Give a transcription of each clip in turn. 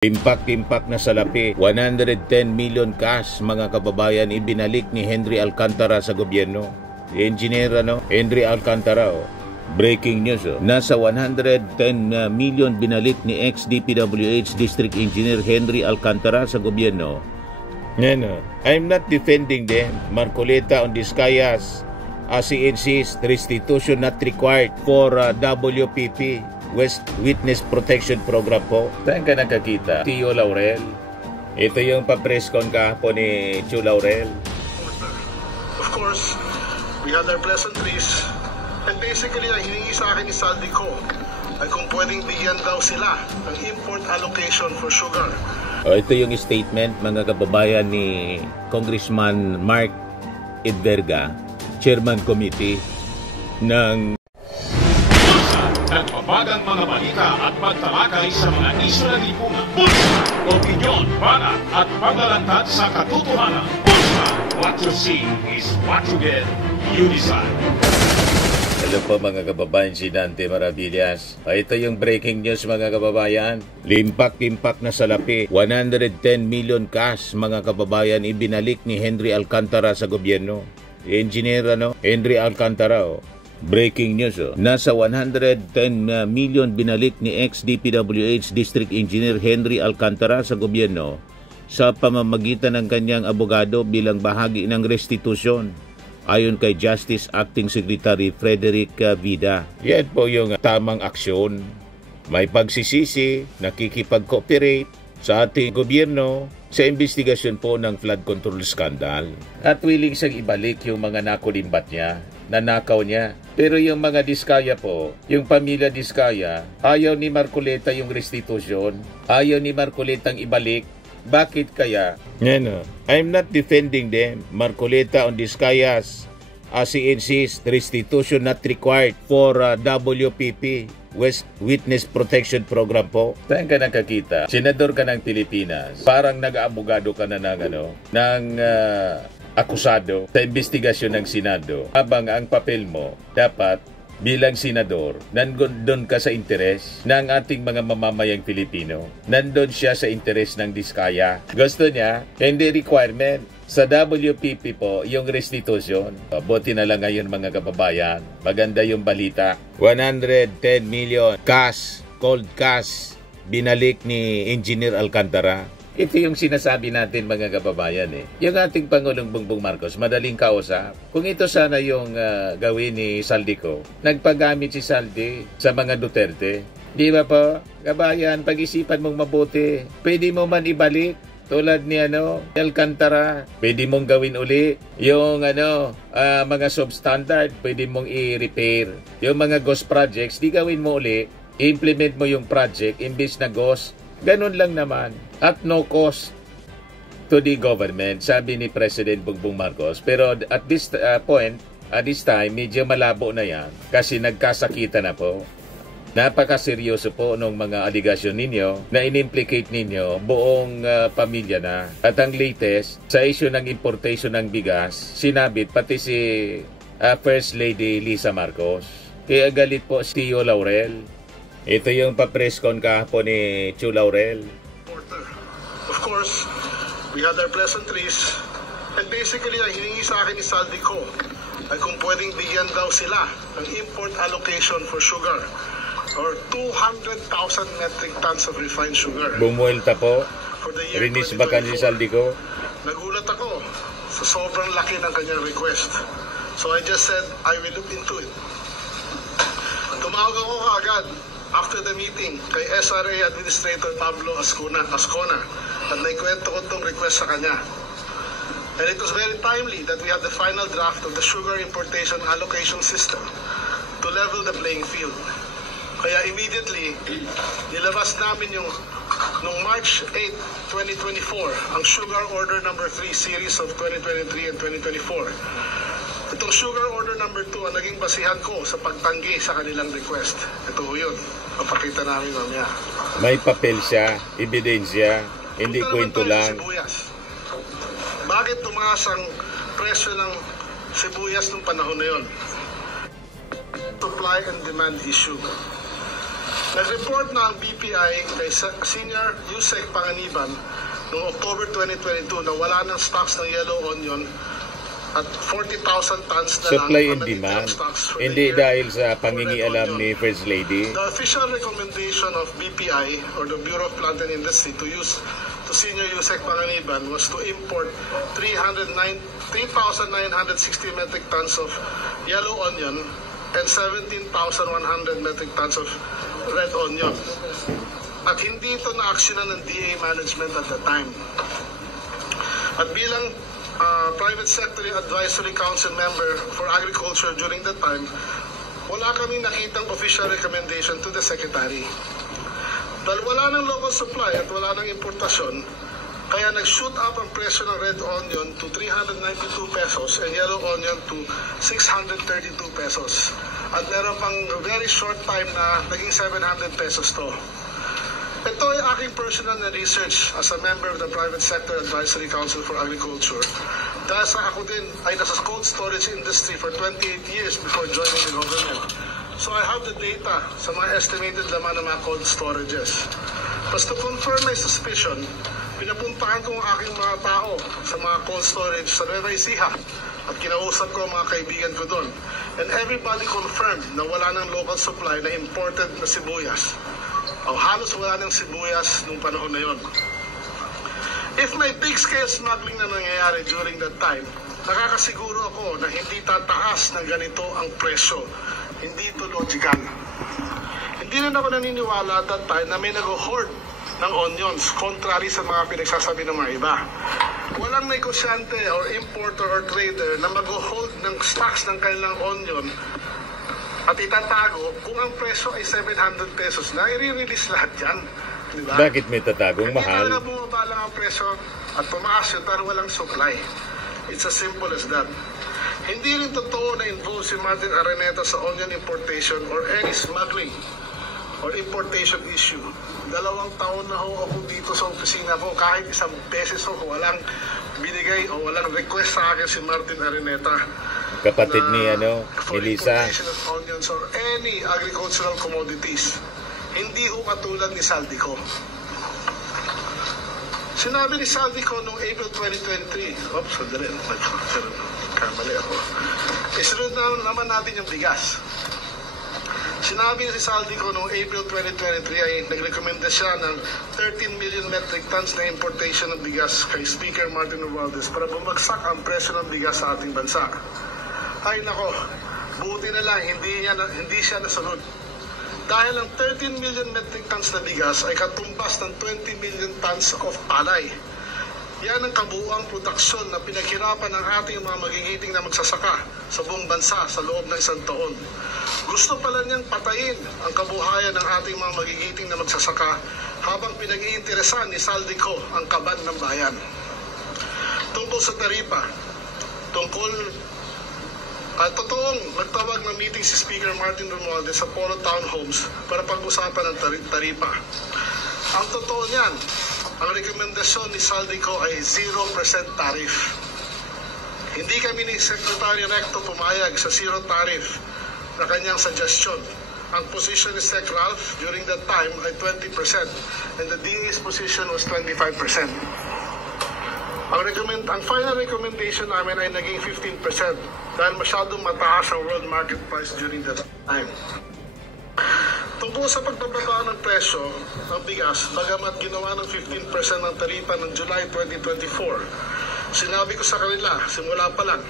Timpak-timpak na salapi, 110 million cash mga kababayan ibinalik ni Henry Alcantara sa gobyerno. Engineer Henry Alcantara breaking news nasa 110 million binalik ni ex-DPWH District Engineer Henry Alcantara sa gobyerno. I'm not defending them. Marcoleta on Discayas, he insists restitution not required for WPP. Witness Protection Program po. Saan ka nakakita? Tio Laurel. Ito yung pa-press con kahapon ni Tio Laurel. Of course, we had our pleasantries. And basically, ang hiningi sa akin ni Saldico ay kung pwedeng bigyan daw sila ng import allocation for sugar. Ito yung statement mga kababayan ni Congressman Mark Edverga, Chairman Committee ng nagpapagang mga balita at pagtalakay sa mga isyu ng lipunan. Bulsa! Opinyon, banat at paglalantad sa katotohanan. Bulsa! What you see is what you get. You decide. Hello po mga kababayan, si Dante Maravillas. Ito yung breaking news mga kababayan. Limpak-timpak na salapi, 110 million cash mga kababayan ibinalik ni Henry Alcantara sa gobyerno. Engineer Henry Alcantara breaking news nasa 110 million binalik ni ex-DPWH District Engineer Henry Alcantara sa gobyerno sa pamamagitan ng kanyang abogado bilang bahagi ng restitusyon ayon kay Justice Acting Secretary Frederick Vida. Yan po yung tamang aksyon. May pagsisisi, nakikipag-cooperate sa ating gobyerno sa investigasyon po ng flood control scandal. At willing siyang ibalik yung mga nakulimbat niya, nanakaw niya. Pero yung mga Diskaya po, yung pamilya Diskaya, ayaw ni Marcoleta yung restitution, ayaw ni Marcoletang ibalik. Bakit kaya? I'm not defending them. Marcoleta on Discayas, he insists restitution not required for WPP. Witness Protection Program po. Saan ka nakakita? Senador ka ng Pilipinas. Parang nag-aabogado ka na ng akusado sa investigasyon ng Senado. Habang ang papel mo, dapat bilang senador, nandun ka sa interes ng ating mga mamamayang Pilipino. Nandun siya sa interes ng Diskaya. Gusto niya, hindi requirement. Sa WPP po, yung restitution. Buti na lang ngayon mga kababayan. Maganda yung balita. 110 million cash, cold cash, binalik ni Engineer Alcantara. Ito yung sinasabi natin mga kababayan Yung ating Pangulong Bongbong Marcos, madaling kausap. Kung ito sana yung gawin ni Saldico, nagpagamit si Saldi sa mga Duterte. Di ba po? Kabayan, pag-isipan mong mabuti. Pwede mo man ibalik. Tulad ni Alcantara, pwede mong gawin uli. Yung mga substandard, pwede mong i-repair. Yung mga ghost projects, di gawin mo uli. I-implement mo yung project, imbis na ghost. Ganun lang naman. At no cost to the government, sabi ni President Bongbong Marcos. Pero at this point, at this time, medyo malabo na yan. Kasi nagkasakita na po. Napakaseryoso po ng mga aligasyon ninyo na in-implicate ninyo buong pamilya na. At ang latest, sa issue ng importation ng bigas, sinabit pati si First Lady Lisa Marcos. Kaya galit po si Tio Laurel. Ito yung pa-press con kahapon ni Tio Laurel. Of course, we had our pleasantries. And basically, ang hiningi sa akin ni Saldico ay kung pwedeng bigyan daw sila ng import allocation for sugar. Or 200,000 metric tons of refined sugar. Bumuelta po. Rinis ba kan si Saldico? Nagulat ako sa sobrang laki ng kanyang request. So I just said, I will look into it. Tumawag ako agad after the meeting kay SRA Administrator Pablo Ascona at naikwento ko itong request sa kanya. And it was very timely that we had the final draft of the sugar importation allocation system to level the playing field. Kaya immediately, nilabas namin yung noong March 8, 2024, ang Sugar Order Number 3 Series of 2023 and 2024. Itong Sugar Order Number 2 ang naging basihan ko sa pagtanggi sa kanilang request. Ito yun. Papakita namin mamaya. May papel siya, ebidensya, hindi kwento lang. Sibuyas. Bakit tumaas ang presyo ng sibuyas nung panahon na yun? Supply and demand issue. Nag-report na ang BPI kay Senior Yusek Panganiban noong October 2022 na wala ng stocks ng yellow onion at 40,000 tons na Supply lang and demand. stocks for the Hindi year dahil sa for red pangingialam onion. ni First Lady. The official recommendation of BPI or the Bureau of Plant and Industry to Senior Yusek Panganiban was to import 3,960 metric tons of yellow onion and 17,100 metric tons of red onion. At hindi ito na-actionan ng DA management at the time. At bilang Private Sector Advisory Council member for Agriculture during that time, wala kaming nakitang official recommendation to the Secretary. Dahil wala ng local supply at wala ng importasyon, kaya nag-shoot up ang presyo ng red onion to 392 pesos and yellow onion to 632 pesos. At meron pang very short time na naging 700 pesos to. Ito ay aking personal na research as a member of the Private Sector Advisory Council for Agriculture. Dahil sa ako din ay nasa cold storage industry for 28 years before joining the government. So I have the data sa mga estimated laman ng mga cold storages. Plus to confirm my suspicion, pinapuntahan ko ang aking mga tao sa mga cold storage sa Nueva Ecija at kinausap ko ang mga kaibigan ko doon. And everybody confirmed na wala ng local supply na imported na sibuyas. O halos wala ng sibuyas nung panahon na yon. If may big-scale smuggling na nangyayari during that time, nakakasiguro ako na hindi tataas ng ganito ang presyo. Hindi ito logical. Hindi rin ako naniniwala at that time na may nag-hoard ng onions, contrary sa mga pinagsasabi ng mga iba. Walang negosyante or importer or trader na mag-hold ng stocks ng kanilang onion at itatago kung ang presyo ay 700 pesos na, i-release lahat yan. Diba? Bakit may tatagong Hindi mahal? talaga bumaba lang ang presyo at tumaas yun dahil walang supply. It's as simple as that. Hindi rin totoo na involved si Martin Araneta sa onion importation or any smuggling or importation issue. 2 taon na ho ako dito sa opisina ko, kahit isang beses ho walang binigay o walang request sa akin si Martin Araneta. Kapatid ni For ni Lisa. importation of onions or any agricultural commodities. Hindi ho katulad ni Saldico. Sinabi ni Saldico noong April 2023, oops, sandali, kamali ako. Isunod na naman natin yung bigas. Sinabi ni Saldico noong April 2023 ay nagrekomenda siya ng 13 million metric tons na importation ng bigas kay Speaker Martin Romualdez para bumagsak ang presyo ng bigas sa ating bansa. Ay nako, buti na lang hindi siya nasunod. Dahil ang 13 million metric tons na bigas ay katumbas ng 20 million tons of palay. Yan ang kabuuang produksyon na pinaghirapan ng ating mga magigiting na magsasaka sa buong bansa sa loob ng 1 taon. Gusto pala niyang patayin ang kabuhayan ng ating mga magigiting na magsasaka habang pinag-iinteresan ni Saldico ang kaban ng bayan. Tungkol sa taripa, totoong nagtawag ng meeting si Speaker Martin Romualdez sa Polo Town Homes para pag-usapan ng taripa. Ang totoo niyan, ang rekomendasyon ni Saldico ay 0% tariff. Hindi kami ni Secretary Recto pumayag sa 0 tariff na kanyang suggestion. Ang position ni Sec Ralph during that time ay 20% and the DA's position was 25%. Ang final recommendation namin ay naging 15% dahil masyadong mataas ang world market price during that time. Tungkol sa pagbababa ng presyo ng bigas, bagamat ginawa ng 15% ng taripa ng July 2024, sinabi ko sa kanila, simula pa lang,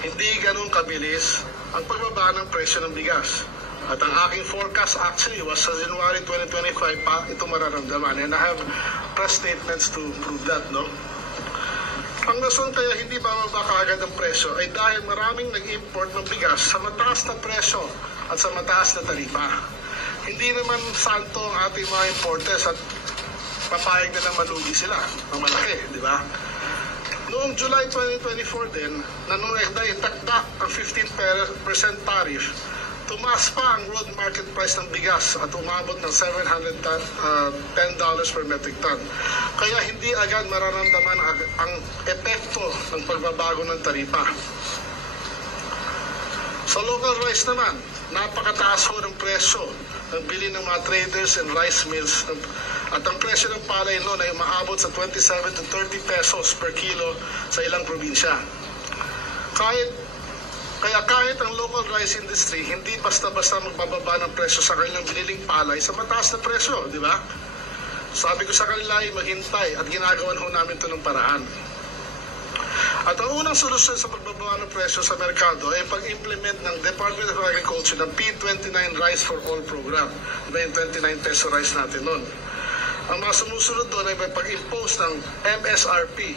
hindi ganun kabilis ang pagbaba ng presyo ng bigas. At ang aking forecast actually was sa January 2025 pa ito mararamdaman. And I have press statements to prove that, no? Ang rason kaya hindi bababa kaagad ang presyo ay dahil maraming nag-import ng bigas sa mataas na presyo at sa mataas na taripa. Hindi naman santo ang ating mga importers at papayag na malugi sila ng malaki, di ba? Noong July 2024 din, na nung itakda ang 15% tariff, tumaas pa ang world market price ng bigas at umabot ng $710 per metric ton. Kaya hindi agad mararamdaman ang epekto ng pagbabago ng taripa. Sa local rice naman, napakataas ho ng presyo ng bili ng mga traders and rice mills. At ang presyo ng palay noon ay umaabot sa 27 to 30 pesos per kilo sa ilang probinsya. Kaya kahit ang local rice industry, hindi basta-basta magbababa ng presyo sa kanilang biniling palay sa mataas na presyo, di ba? Sabi ko sa kanila ay maghintay at ginagawan ho namin ito ng paraan. At ang unang solusyon sa pagbababa ng presyo sa merkado ay pag-implement ng Department of Agriculture ng P29 Rice for All program. Diba yung 29 peso rice natin noon? Ang mga sumusunod doon ay may pag-impose ng MSRP,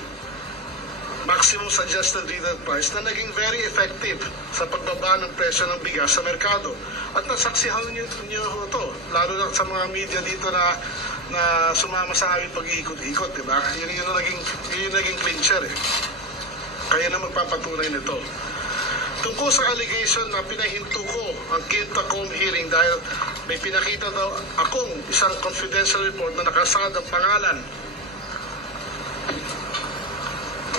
Maximum Suggested Retail Price, na naging very effective sa pagbaba ng presyo ng bigas sa merkado. At nasaksihan niyo ito, lalo na sa mga media dito na sumama sa aming pag-iikot-ikot, di ba? Yun yung naging clincher eh. Kaya na magpapatunay nito. Tungkol sa allegation na pinahinto ko ang Quinta-Com hearing dahil may pinakita daw akong isang confidential report na nakasad ang pangalan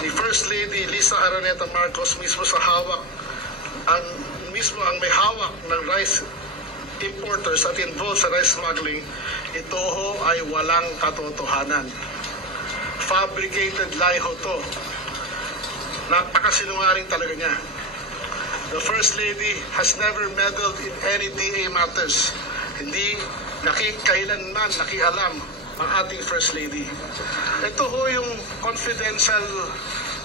ni First Lady Lisa Araneta Marcos mismo sa hawak, ang may hawak ng rice importers at involved sa rice smuggling, ito ho ay walang katotohanan. Fabricated lie ho to. Napakasinungaling talaga niya. The First Lady has never meddled in any DA matters. Hindi kailanman nakialam ang ating First Lady. Ito ho yung confidential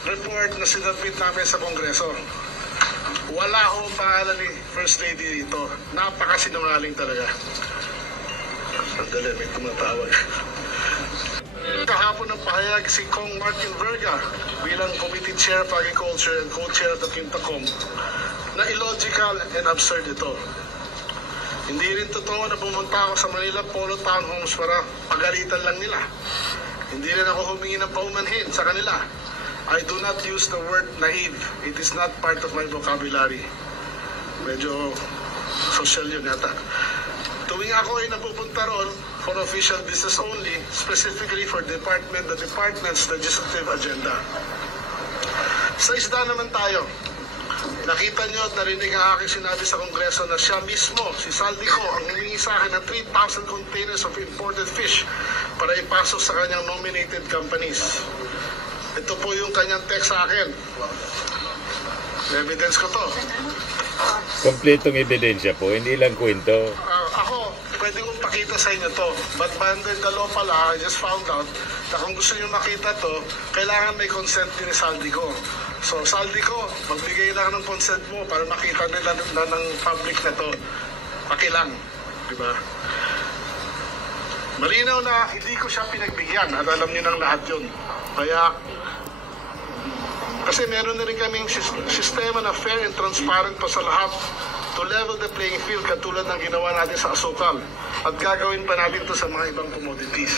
report na sinabit namin sa Kongreso. Wala ho ang pangalan ni First Lady dito. Napakasinungaling talaga. Sandali, may tumatawag. Kahapon ng pahayag si Kong Martin Verga bilang Committee Chair of Agriculture and Co-Chair of the Quinta-Com na illogical and absurd ito. Hindi rin totoo na pumunta ako sa Manila Polo Town Homes para pagalitan lang nila. Hindi rin ako humingi ng paumanhin sa kanila. I do not use the word naive. It is not part of my vocabulary. Medyo social yun yata. Tuwing ako ay napupunta ron for official business only, specifically for the department's legislative agenda. Sa isda naman tayo. Nakita nyo at narinig ang aking sinabi sa Kongreso na siya mismo, si Saldico, ang humingi sa akin ng 3,000 containers of imported fish para ipasok sa kanyang nominated companies. Ito po yung kanyang text sa akin. Evidence ko to. Kompletong ebidensya po, hindi lang kwento. Ako, pwede kong pakita sa inyo to. But under the law pala, I just found out na kung gusto nyo makita to, kailangan may consent din ni Saldico. So, Saldico, magbigay lang ng consent mo para makita nila ng public na to. Pakilang. Diba? Malinaw na hindi ko siya pinagbigyan at alam niyo ng lahat yun. Kaya, kasi meron na rin kaming sistema na fair and transparent pa sa lahat to level the playing field katulad ng ginawa natin sa asukal. At gagawin pa natin to sa mga ibang commodities.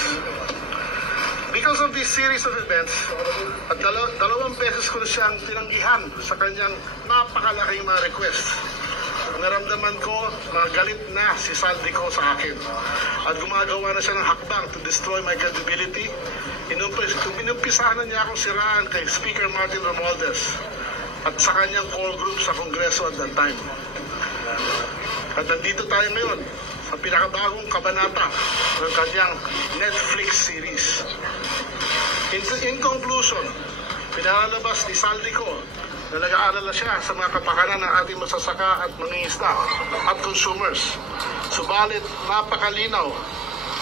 Because of this series of events, at dalawang beses ko na siyang tinanggihan sa kanyang napakalaking mga request. Naramdaman ko na galit na si Saldico sa akin. At gumagawa na siya ng hakbang to destroy my credibility. Inumpisahan na niya akong siraan kay Speaker Martin Romualdez at sa kanyang core group sa Kongreso at that time. At nandito tayo ngayon sa pinakabagong kabanata ng kanyang Netflix series. In conclusion, pinalalabas ni Saldico na nag-aalala siya sa mga kapakanan ng ating masasaka at mangingisda at consumers. Subalit napakalinaw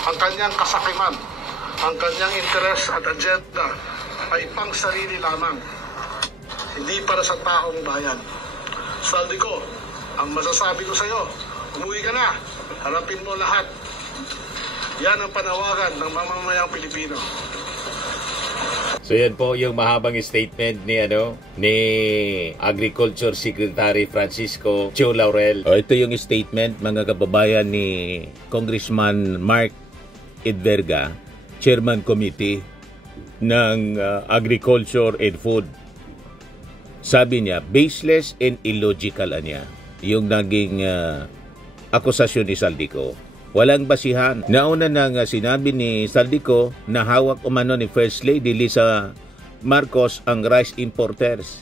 ang kanyang kasakiman. Ang kanyang interes at agenda ay pang sarili lamang, hindi para sa taong bayan. Saldico, ang masasabi ko sa iyo, umuwi ka na, harapin mo lahat. Yan ang panawagan ng mamamayang Pilipino. So yan po yung mahabang statement ni Agriculture Secretary Francisco Chio Laurel. Ito yung statement mga kababayan ni Congressman Mark Edverga, Chairman Committee ng Agriculture and Food. Sabi niya, baseless and illogical niya yung naging akusasyon ni Saldico. Walang basihan. Nauna nang sinabi ni Saldico na hawak umano ni First Lady Lisa Marcos ang rice importers.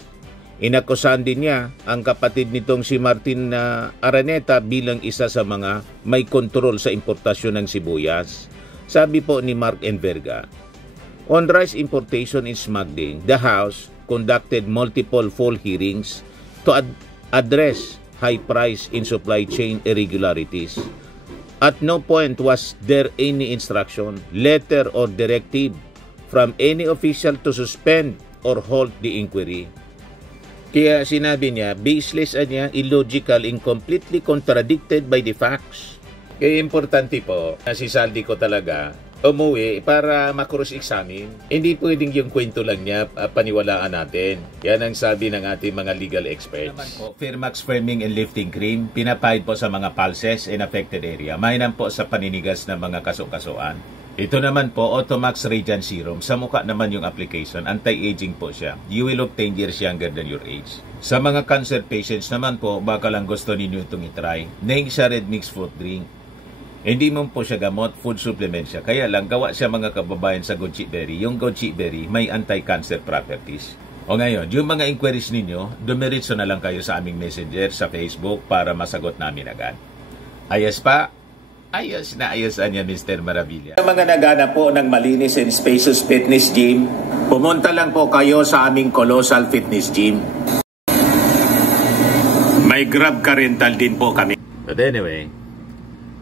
Inakusahan din niya ang kapatid nitong si Martin Araneta bilang isa sa mga may kontrol sa importasyon ng sibuyas. Sabi po ni Mark Enverga, on rice importation and smuggling, the House conducted multiple full hearings to address high price in supply chain irregularities. At no point was there any instruction, letter or directive from any official to suspend or halt the inquiry. Kaya sinabi niya, baseless niya, illogical, and completely contradicted by the facts. Kaya importante po na si Saldi ko talaga umuwi para ma-cross-examine. Hindi pwedeng yung kwento lang niya paniwalaan natin. Yan ang sabi ng ating mga legal experts. Naman po, Firmax Firming and Lifting Cream, pinapahid po sa mga pulses in affected area. Mainam po sa paninigas ng mga kaso-kasuan. Ito naman po, Automax Radiant Serum. Sa mukha naman yung application, anti-aging po siya. You will look 10 years younger than your age. Sa mga cancer patients naman po, baka lang gusto ninyo itong itry. Naing siya red mixed fruit drink. Hindi mo po siya gamot, food supplement siya. Kaya lang, gawa siya mga kababayan sa goji berry. Yung goji berry may anti-cancer properties. O ngayon, yung mga inquiries ninyo, dumiritso na lang kayo sa aming messenger sa Facebook para masagot namin agad. Ayos pa? Ayos na ayos niya, Mr. Maravilla. Sa mga nagana po ng malinis and spacious fitness gym, pumunta lang po kayo sa aming Colossal Fitness Gym. May Grab car rental din po kami. But anyway,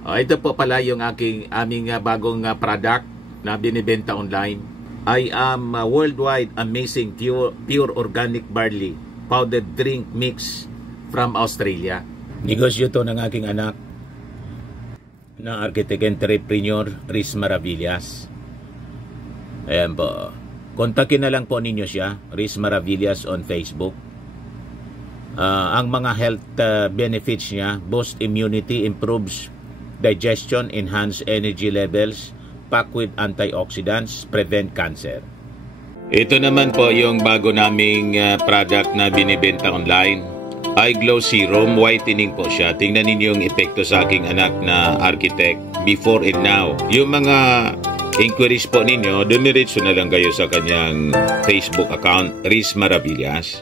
ito po pala yung aming bagong product na binibenta online. I am worldwide amazing pure organic barley powdered drink mix from Australia. Negosyo to ng aking anak na architect entrepreneur Riz Maravillas. Ayan po. Kontakin na lang po ninyo siya, Riz Maravillas on Facebook. Ang mga health benefits niya, boost immunity, improves digestion, enhance energy levels, packed with antioxidants, prevent cancer. Ito naman po yung bago naming product na binibenta online. Eye Glow Serum, whitening po siya. Tingnan ninyo yung epekto sa aking anak na architect before and now. Yung mga inquiries po ninyo, dumiretso na lang kayo sa kanyang Facebook account, Riz Maravillas.